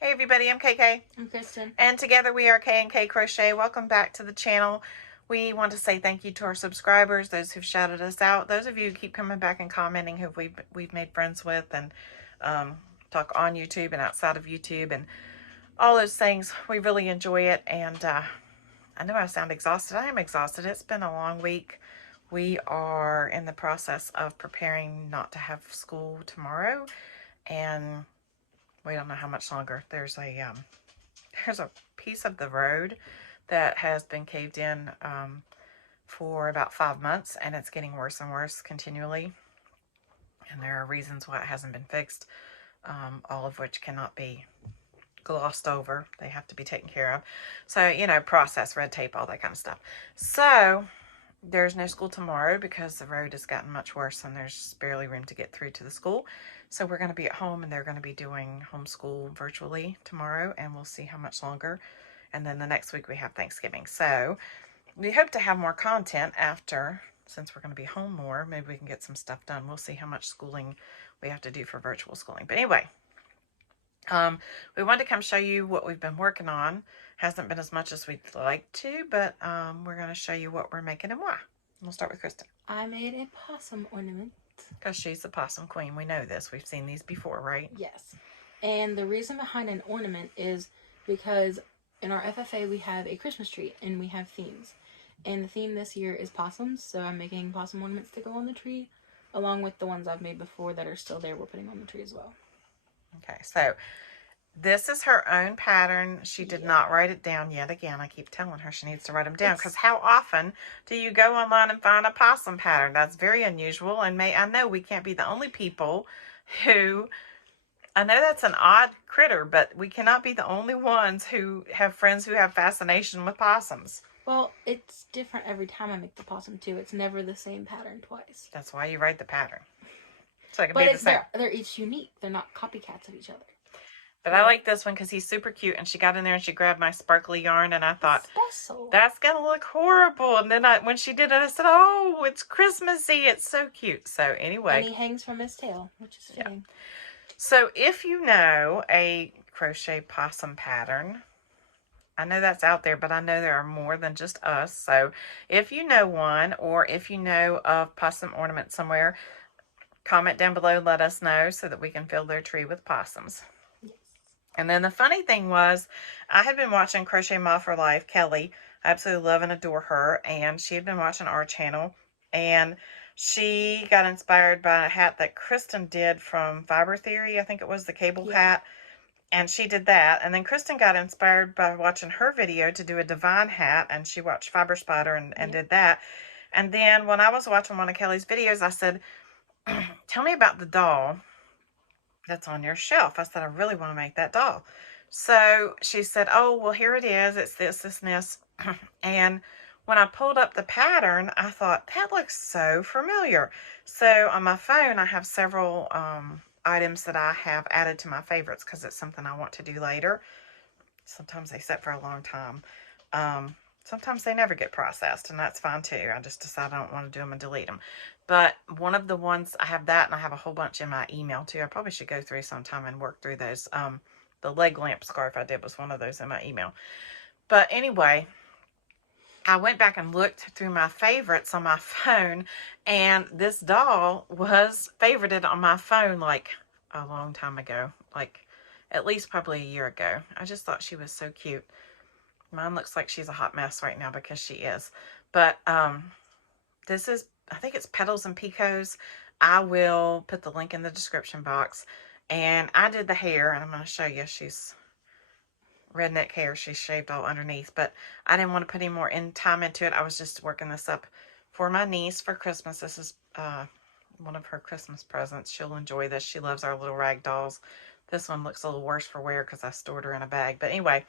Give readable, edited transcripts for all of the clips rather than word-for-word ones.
Hey everybody, I'm KK. I'm Kristen. And together we are K&K Crochet. Welcome back to the channel. We want to say thank you to our subscribers, those who've shouted us out, those of you who keep coming back and commenting who we've made friends with and talk on YouTube and outside of YouTube and all those things. We really enjoy it, and I know I sound exhausted. I am exhausted. It's been a long week. We are in the process of preparing not to have school tomorrow, and we don't know how much longer. There's a piece of the road that has been caved in for about 5 months, and it's getting worse and worse continually. And there are reasons why it hasn't been fixed, all of which cannot be glossed over. They have to be taken care of. So, process, red tape, all that kind of stuff. So, there's no school tomorrow because the road has gotten much worse and there's barely room to get through to the school. So we're going to be at home, and they're going to be doing homeschool virtually tomorrow, and we'll see how much longer. And then the next week we have Thanksgiving. So we hope to have more content after, since we're going to be home more. Maybe we can get some stuff done. We'll see how much schooling we have to do for virtual schooling. But anyway, we wanted to come show you what we've been working on. Hasn't been as much as we'd like to, but we're going to show you what we're making and why. We'll start with Kristen. I made a possum ornament. Because she's the possum queen. We know this. We've seen these before, right? Yes. And the reason behind an ornament is because in our FFA we have a Christmas tree and we have themes. And the theme this year is possums, so I'm making possum ornaments to go on the tree, along with the ones I've made before that are still there we're putting on the tree as well. Okay, so this is her own pattern. She did not write it down yet. Again, I keep telling her she needs to write them down, because how often do you go online and find a possum pattern? That's very unusual, and I know we can't be the only people who, I know that's an odd critter, but we cannot be the only ones who have friends who have fascination with possums. Well, it's different every time I make the possum too. It's never the same pattern twice. That's why you write the pattern. So it can but be the same. They're each unique. They're not copycats of each other. But I like this one because he's super cute, and she got in there and she grabbed my sparkly yarn, and I thought, that's going to look horrible. And then when she did it, I said, oh, it's Christmassy. It's so cute. So anyway. And he hangs from his tail, which is fitting. Yeah. So if you know a crochet possum pattern, I know that's out there, but I know there are more than just us. So if you know one, or if you know of possum ornament somewhere, comment down below, let us know so that we can fill their tree with possums. Yes. And then the funny thing was, I had been watching Crochet Ma for Life, Kelly. I absolutely love and adore her. And she had been watching our channel. And she got inspired by a hat that Kristen did from Fiber Theory. I think it was the cable hat. And she did that. And then Kristen got inspired by watching her video to do a divine hat. And she watched Fiber Spider and did that. And then when I was watching one of Kelly's videos, I said, tell me about the doll that's on your shelf. I said, I really want to make that doll. So she said, oh, well, here it is. It's this, this, and this. And when I pulled up the pattern, I thought, that looks so familiar. So on my phone, I have several items that I have added to my favorites because it's something I want to do later. Sometimes they sit for a long time. Sometimes they never get processed, and that's fine too. I just decide I don't want to do them and delete them. But one of the ones, I have that, and I have a whole bunch in my email too. I probably should go through sometime and work through those. The leg lamp scarf I did was one of those in my email. But anyway, I went back and looked through my favorites on my phone, and this doll was favorited on my phone like a long time ago, like at least probably a year ago. I just thought she was so cute. Mine looks like she's a hot mess right now because she is. But this is, I think it's Petals and Picots. I will put the link in the description box. And I did the hair, and I'm going to show you. She's redneck hair. She's shaved all underneath. But I didn't want to put any more time into it. I was just working this up for my niece for Christmas. This is one of her Christmas presents. She'll enjoy this. She loves our little rag dolls. This one looks a little worse for wear because I stored her in a bag. But anyway,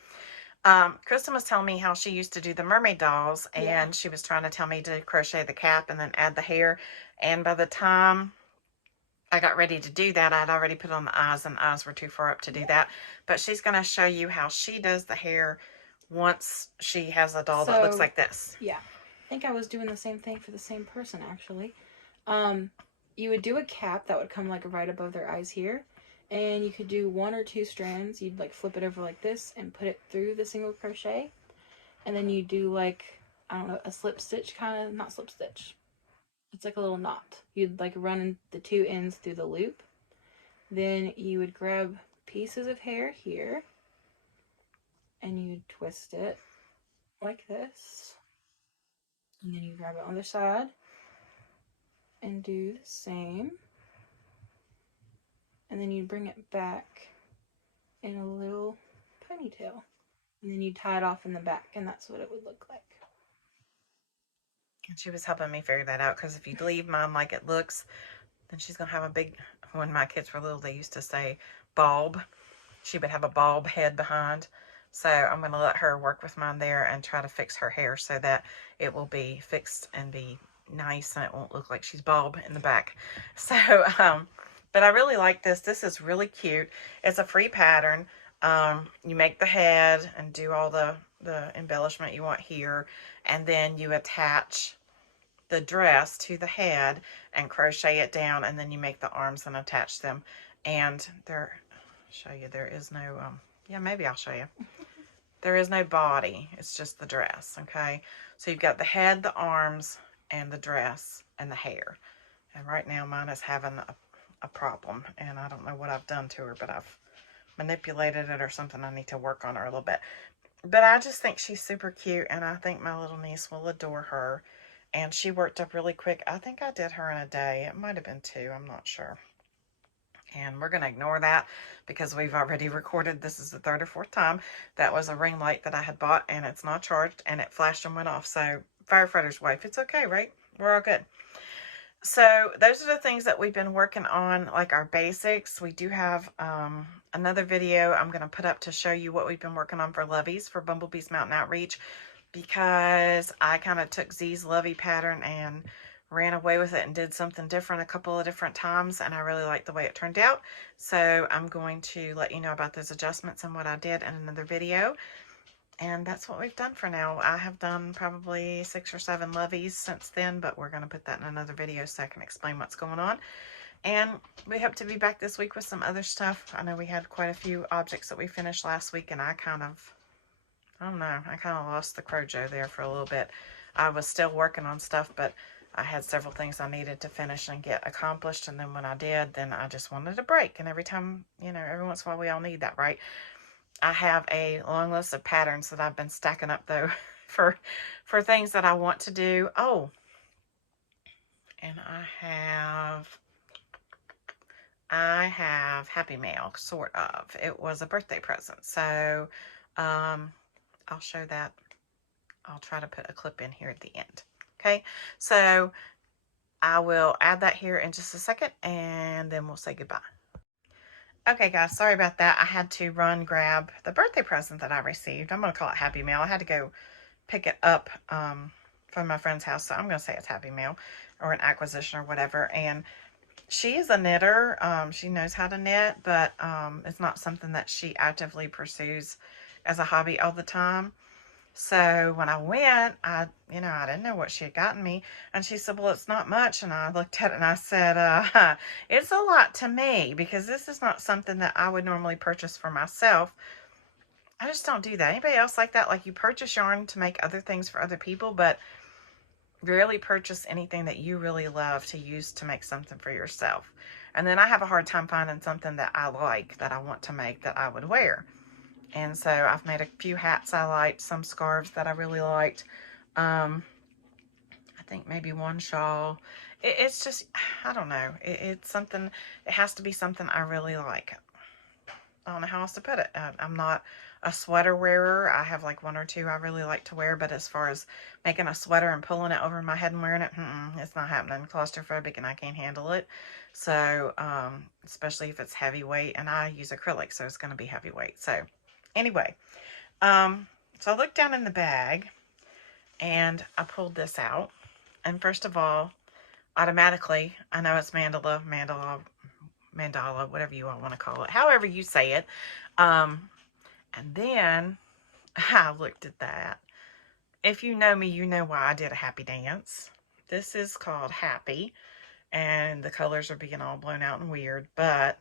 Kristen was telling me how she used to do the mermaid dolls, and she was trying to tell me to crochet the cap and then add the hair. And by the time I got ready to do that, I had already put on the eyes, and the eyes were too far up to do that. But she's going to show you how she does the hair once she has a doll that looks like this. Yeah. I think I was doing the same thing for the same person, actually. You would do a cap that would come like right above their eyes here. And you could do 1 or 2 strands. You'd like flip it over like this and put it through the single crochet. And then you do like, I don't know, a slip stitch kind of, not slip stitch. It's like a little knot. You'd like run the 2 ends through the loop. Then you would grab pieces of hair here and you twist it like this. And then you grab it on the side and do the same. And then you bring it back in a little ponytail. And then you tie it off in the back, and that's what it would look like. And she was helping me figure that out, because if you leave mine like it looks, then she's going to have a big, when my kids were little, they used to say bulb. She would have a bulb head behind. So I'm going to let her work with mine there and try to fix her hair so that it will be fixed and be nice and it won't look like she's bulb in the back. So, but I really like this. This is really cute. It's a free pattern. You make the head and do all the embellishment you want here, and then you attach the dress to the head and crochet it down, and then you make the arms and attach them. And show you, there is no, yeah, maybe I'll show you. There is no body. It's just the dress, okay? So you've got the head, the arms, and the dress, and the hair. And right now mine is having a problem, and I don't know what I've done to her, but I've manipulated it or something. I need to work on her a little bit. But I just think she's super cute, and I think my little niece will adore her. And she worked up really quick. I think I did her in a day. It might have been 2. I'm not sure. And we're going to ignore that because we've already recorded. This is the 3rd or 4th time. That was a ring light that I had bought, and it's not charged, and it flashed and went off. So, firefighter's wife, it's okay, right? We're all good. So those are the things that we've been working on, like our basics. We do have another video I'm going to put up to show you what we've been working on for Lovey's for Bumblebee's Mountain Outreach, because I kind of took Z's Lovey pattern and ran away with it and did something different a couple of different times, and I really like the way it turned out. So I'm going to let you know about those adjustments and what I did in another video. And that's what we've done for now. I have done probably 6 or 7 Loveys since then, but we're going to put that in another video so I can explain what's going on. And we hope to be back this week with some other stuff. I know we had quite a few objects that we finished last week, and I don't know, I kind of lost the crojo there for a little bit. I was still working on stuff, but I had several things I needed to finish and get accomplished, and then when I did, then I just wanted a break. And every time, you know, every once in a while we all need that, right? I have a long list of patterns that I've been stacking up, though, for things that I want to do. Oh, and I have Happy Mail, sort of. It was a birthday present, so I'll show that. I'll try to put a clip in here at the end. Okay, so I will add that here in just a second, and then we'll say goodbye. Okay, guys, sorry about that. I had to run grab the birthday present that I received. I'm going to call it Happy Mail. I had to go pick it up from my friend's house, so I'm going to say it's Happy Mail or an acquisition or whatever. And she is a knitter. She knows how to knit, but it's not something that she actively pursues as a hobby all the time. So when I went, I didn't know what she had gotten me. And she said, well, it's not much. And I looked at it and I said, it's a lot to me, because this is not something that I would normally purchase for myself. I just don't do that. Anybody else like that? Like, you purchase yarn to make other things for other people, but rarely purchase anything that you really love to use to make something for yourself. And then I have a hard time finding something that I like, that I want to make, that I would wear. And so I've made a few hats I liked, some scarves that I really liked. I think maybe one shawl. It's just, I don't know. It's something, it has to be something I really like. I don't know how else to put it. I'm not a sweater wearer. I have like 1 or 2 I really like to wear, but as far as making a sweater and pulling it over my head and wearing it, it's not happening. Claustrophobic, and I can't handle it. So, especially if it's heavyweight, and I use acrylic, so it's going to be heavyweight. So, anyway, so I looked down in the bag and I pulled this out. And first of all, automatically, I know it's mandala, whatever you all want to call it, however you say it. And then I looked at that. If you know me, you know why I did a happy dance. This is called Happy, and the colors are being all blown out and weird, but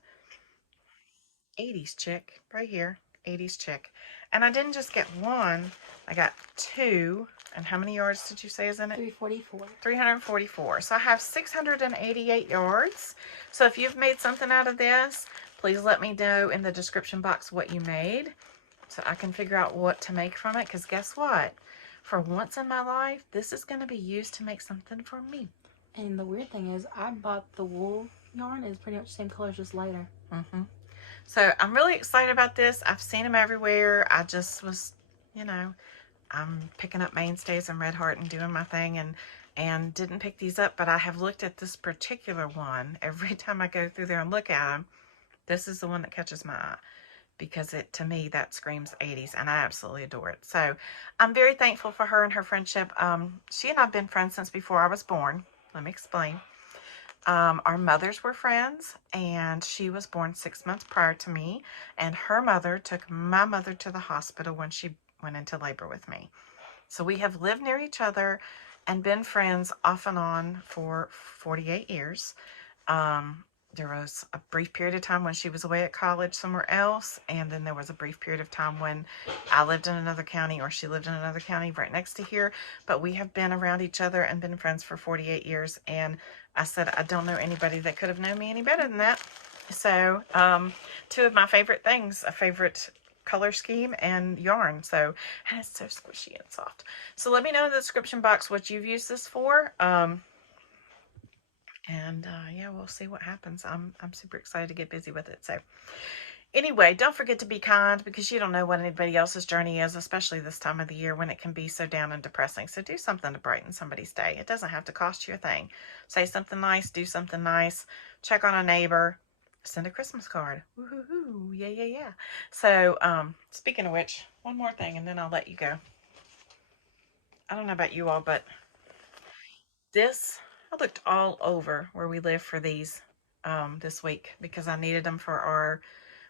80s chick right here. 80s chick. And I didn't just get one, I got two. And how many yards did you say is in it? 344. 344. So I have 688 yards. So if you've made something out of this, please let me know in the description box what you made so I can figure out what to make from it. Because guess what? For once in my life, this is going to be used to make something for me. And the weird thing is, I bought the wool yarn. It's pretty much the same color, just lighter. So I'm really excited about this. I've seen them everywhere. I just was, you know, I'm picking up Mainstays and Red Heart and doing my thing, and didn't pick these up, but I have looked at this particular one. Every time I go through there and look at them, this is the one that catches my eye, because it, to me, that screams 80s, and I absolutely adore it. So I'm very thankful for her and her friendship. She and I have been friends since before I was born. Let me explain. Our mothers were friends, and she was born 6 months prior to me, and her mother took my mother to the hospital when she went into labor with me. So we have lived near each other and been friends off and on for 48 years. There was a brief period of time when she was away at college somewhere else, and then there was a brief period of time when I lived in another county, or she lived in another county right next to here. But we have been around each other and been friends for 48 years, and I said I don't know anybody that could have known me any better than that. So two of my favorite things, a favorite color scheme and yarn. So, and it's so squishy and soft. So let me know in the description box what you've used this for. Yeah, we'll see what happens. I'm super excited to get busy with it. So anyway, don't forget to be kind, because you don't know what anybody else's journey is, especially this time of the year when it can be so down and depressing. So do something to brighten somebody's day. It doesn't have to cost you a thing. Say something nice, do something nice, check on a neighbor, send a Christmas card. Woohoo, yeah, yeah, yeah. So speaking of which, one more thing and then I'll let you go. I don't know about you all, but this, I looked all over where we live for these this week, because I needed them for our,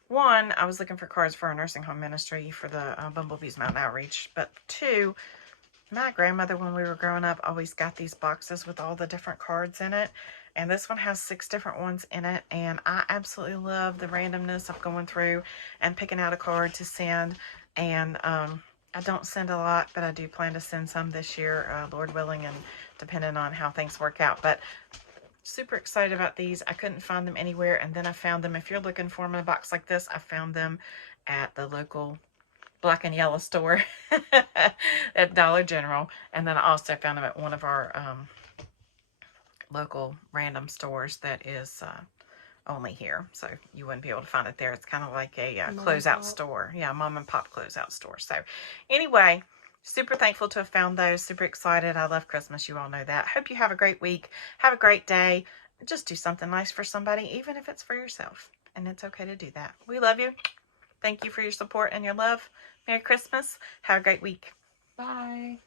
one, I was looking for cards for our nursing home ministry for the Bumblebees Mountain Outreach, but two, my grandmother, when we were growing up, always got these boxes with all the different cards in it, and this one has 6 different ones in it, and I absolutely love the randomness of going through and picking out a card to send. And I don't send a lot, but I do plan to send some this year, Lord willing, and depending on how things work out. But super excited about these. I couldn't find them anywhere, and then I found them. If you're looking for them in a box like this, I found them at the local black and yellow store at Dollar General, and then I also found them at one of our local random stores that is only here, so you wouldn't be able to find it there. It's kind of like a closeout store. Yeah, mom and pop closeout store. So anyway, super thankful to have found those. Super excited. I love Christmas. You all know that. Hope you have a great week. Have a great day. Just do something nice for somebody, even if it's for yourself. And it's okay to do that. We love you. Thank you for your support and your love. Merry Christmas. Have a great week. Bye.